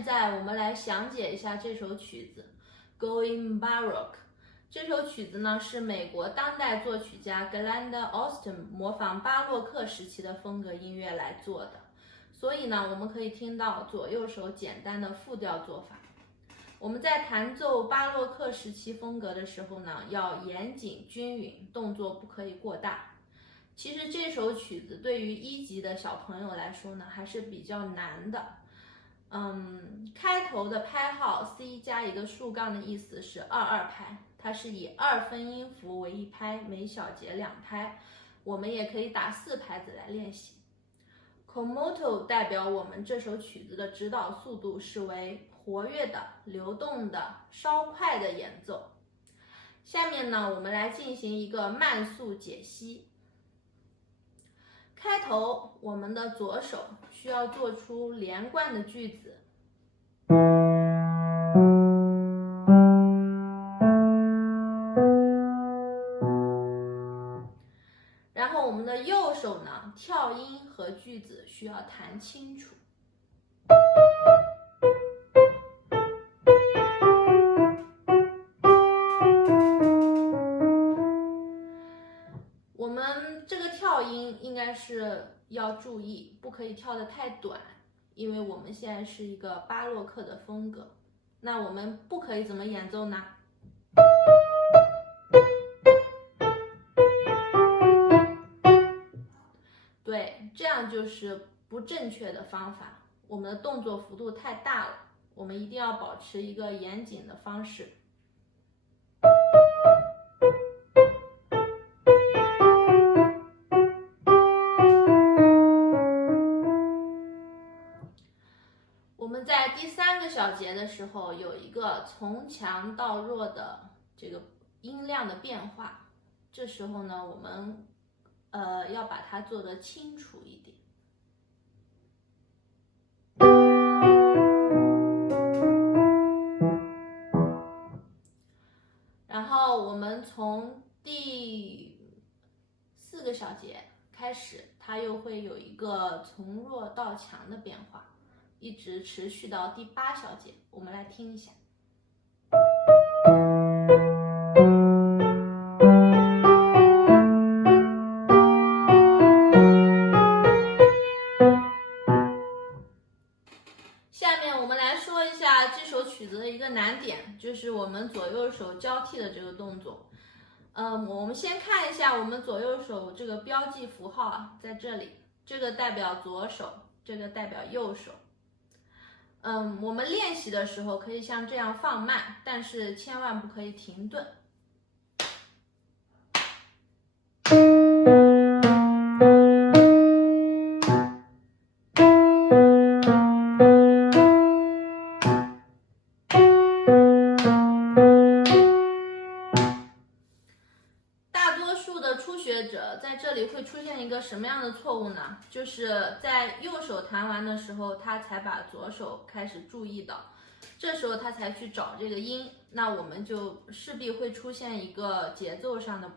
现在我们来详解一下这首曲子《Going Baroque》。这首曲子呢是美国当代作曲家 Glenda Austin 模仿巴洛克时期的风格音乐来做的，所以呢我们可以听到左右手简单的复调做法。我们在弹奏巴洛克时期风格的时候呢，要严谨均匀，动作不可以过大。其实这首曲子对于1级的小朋友来说呢，还是比较难的。开头的拍号 C 加一个竖杠的意思是2/2拍，它是以2分音符为1拍，每小节2拍。我们也可以打4拍子来练习。Con molto 代表我们这首曲子的指导速度是为活跃的、流动的、稍快的演奏。下面呢，我们来进行一个慢速解析。开头，我们的左手需要做出连贯的句子，然后我们的右手呢，跳音和句子需要弹清楚。我们这个跳音应该是要注意，不可以跳得太短，因为我们现在是一个巴洛克的风格。那我们不可以怎么演奏呢？对，这样就是不正确的方法。我们的动作幅度太大了，我们一定要保持一个严谨的方式。我们在第3个小节的时候有一个从强到弱的这个音量的变化，这时候呢，我们要把它做得清楚一点。然后我们从第4个小节开始，它又会有一个从弱到强的变化，一直持续到第8小节。我们来听一下。下面我们来说一下这首曲子的一个难点，就是我们左右手交替的这个动作。我们先看一下我们左右手这个标记符号啊，在这里，这个代表左手，这个代表右手。我们练习的时候可以像这样放慢，但是千万不可以停顿。大多数的初学者在这里会出现一个什么样的错误呢？就是在右手弹完的时候，他才把左手开始注意到，这时候他才去找这个音，那我们就势必会出现一个节奏上的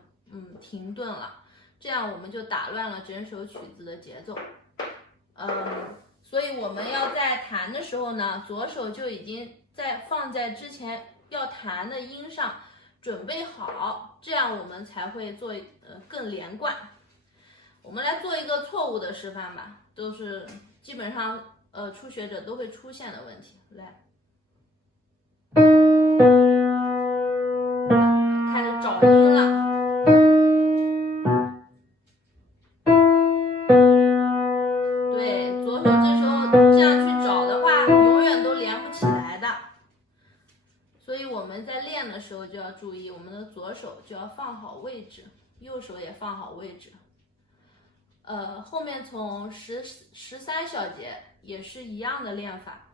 停顿了，这样我们就打乱了整首曲子的节奏。所以我们要在弹的时候呢，左手就已经放在之前要弹的音上准备好，这样我们才会做更连贯。我们来做一个错误的示范吧，都是基本上初学者都会出现的问题。来，开始找音了。对，左手这时候这样去找的话，永远都连不起来的。所以我们在练的时候就要注意，我们的左手就要放好位置，右手也放好位置。后面从13小节也是一样的练法。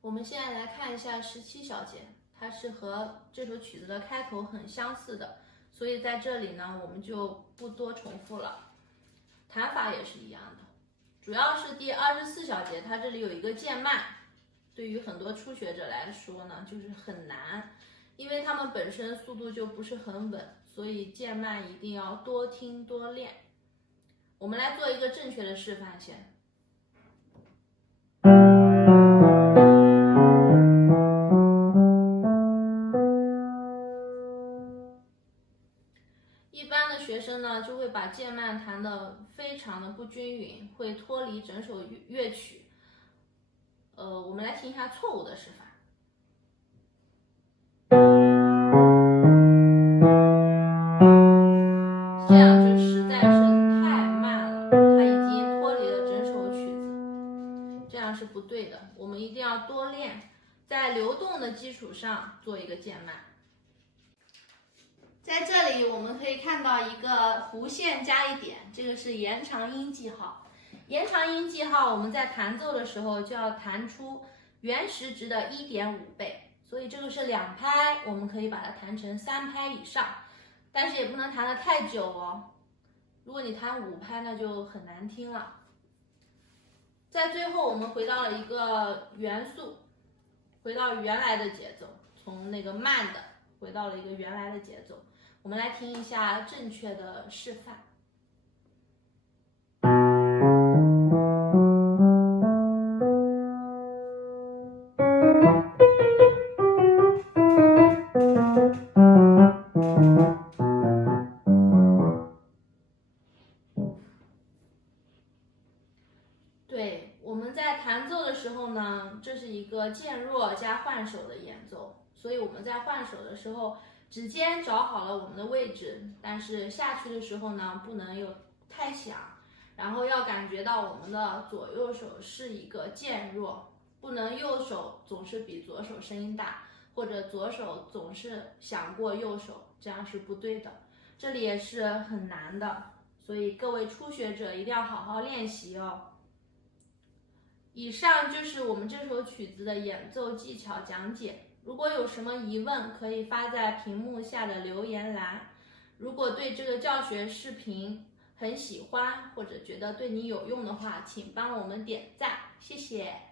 我们现在来看一下17小节，它是和这首曲子的开头很相似的，所以在这里呢，我们就不多重复了。弹法也是一样的，主要是第24小节，它这里有一个渐慢，对于很多初学者来说呢，就是很难，因为他们本身速度就不是很稳，所以渐慢一定要多听多练。我们来做一个正确的示范先。一般的学生呢，就会把渐慢弹得非常的不均匀，会脱离整首乐曲。我们来听一下错误的示范。这样就实在是太慢了，它已经脱离了整首曲子，这样是不对的。我们一定要多练，在流动的基础上做一个渐慢。在这里我们可以看到一个弧线加一点，这个是延长音记号。延长音记号，我们在弹奏的时候就要弹出原时值的1.5倍，所以这个是2拍，我们可以把它弹成3拍以上，但是也不能弹得太久哦。如果你弹5拍，那就很难听了。在最后，我们回到了一个元素，回到原来的节奏，从那个慢的回到了一个原来的节奏。我们来听一下正确的示范。对，我们在弹奏的时候呢，这是一个渐弱加换手的演奏，所以我们在换手的时候，指尖找好了我们的位置，但是下去的时候呢，不能有太响，然后要感觉到我们的左右手是一个渐弱，不能右手总是比左手声音大，或者左手总是响过右手，这样是不对的。这里也是很难的，所以各位初学者一定要好好练习哦。以上就是我们这首曲子的演奏技巧讲解。如果有什么疑问，可以发在屏幕下的留言栏。如果对这个教学视频很喜欢，或者觉得对你有用的话，请帮我们点赞，谢谢。